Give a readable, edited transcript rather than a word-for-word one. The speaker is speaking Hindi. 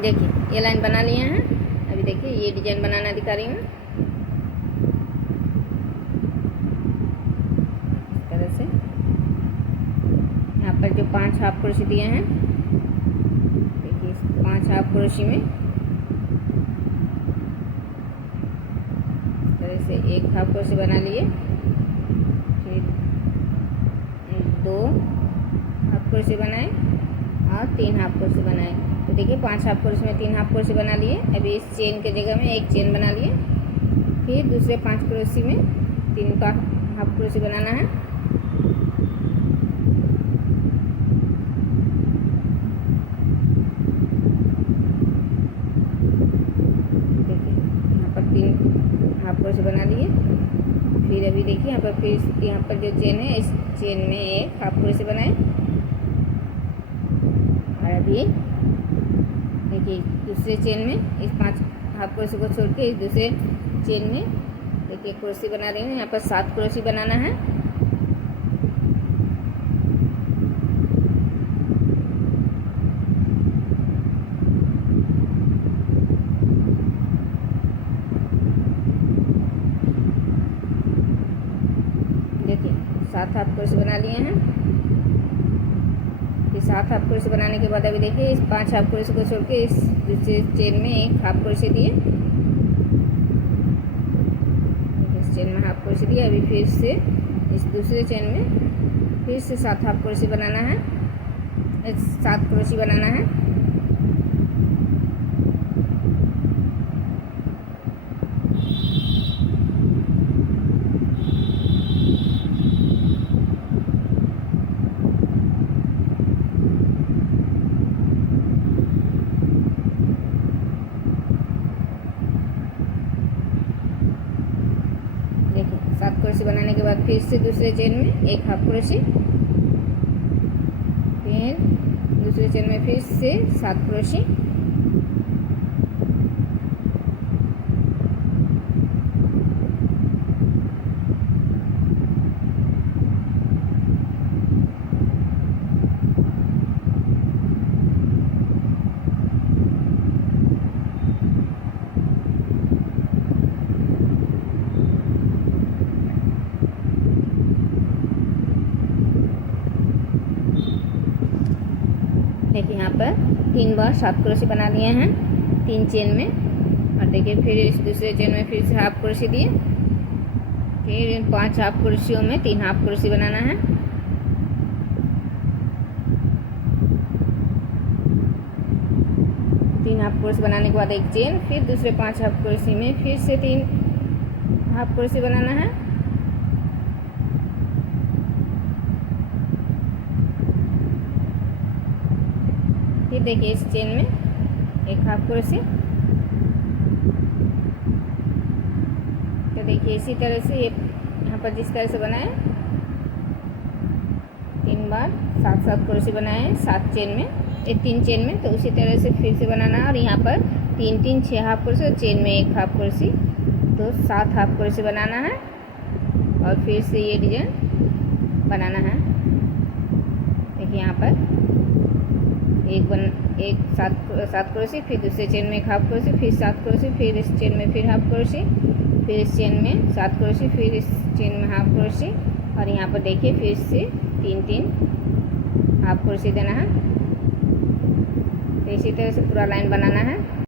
देखिए ये लाइन बना लिए हैं। अभी देखिए ये डिजाइन बनाना दिखा रही हूँ। इस तरह से यहाँ पर जो 5 हाफ क्रोशे दिए हैं, देखिए इस 5 हाफ क्रोशे में इस तरह से एक हाफ क्रोशे बना लिए, फिर 2 हाफ क्रोशे बनाए और 3 हाफ क्रोशे बनाए। तो देखिए 5 हाफ क्रोशे में 3 हाफ क्रोशे बना लिए। अभी इस चेन के जगह में एक चेन बना लिए, फिर दूसरे 5 क्रोशे में 3 का हाफ क्रोशे बनाना है। देखिए यहाँ पर 3 हाफ क्रोशे बना लिए। फिर अभी देखिए यहाँ पर जो चेन है, इस चेन में एक हाफ क्रोशे बनाए। और अभी देखिए दूसरे चेन में इस 5 हाफ क्रोशे को छोड़ के इस दूसरे चेन में देखिए क्रोशे बना रही हूँ। यहाँ पर 7 क्रोशे बनाना है। देखिए 7 हाफ क्रोशे बना लिए हैं। फिर 7 हाफ क्रोशे बनाने के बाद अभी देखिए इस 5 हाफ क्रोशे को छोड़ के इस दूसरे चेन में एक हाफ क्रोशे दिए। इस चेन में हाफ क्रोशे दिए। अभी फिर से इस दूसरे चेन में फिर से 7 हाफ क्रोशे बनाना है, 7 क्रोशे बनाना है। देखिए 7 क्रोशे बनाने के बाद फिर से दूसरे चेन में एक हाफ क्रोशे, फिर दूसरे चेन में फिर से 7 क्रोशे। देखिए यहाँ पर 3 बार 7 क्रोशे बना लिए हैं 3 चेन में। और देखिए फिर इस दूसरे चेन में फिर से हाफ क्रोशे दिए, फिर इन 5 हाफ क्रोशियों में 3 हाफ क्रोशे बनाना है। तीन हाफ क्रोशे बनाने के बाद एक चेन, फिर दूसरे 5 हाफ क्रोशे में फिर से 3 हाफ क्रोशे बनाना है। फिर देखिए इस चेन में एक हाफ क्रोशे। तो देखिए इसी तरह से ये यहाँ पर जिस तरह से बनाए 3 बार 7 क्रोशे बनाए 7 चेन में, 3 चेन में, तो उसी तरह से फिर से बनाना है। और यहाँ पर 3 6 हाफ क्रोशे और चेन में एक हाफ क्रोशे, तो 7 हाफ क्रोशे बनाना है। और फिर से ये डिजाइन बनाना है। देखिए यहाँ पर एक 7 क्रोशे, फिर दूसरे चेन में एक हाफ क्रोशे, फिर 7 क्रोशे, फिर इस चेन में फिर हाफ क्रोशे, फिर इस चेन में 7 क्रोशे, फिर इस चेन में हाफ क्रोशे। और यहाँ पर देखिए फिर से 3 हाफ क्रोशे देना है। तो इसी तरह से पूरा लाइन बनाना है।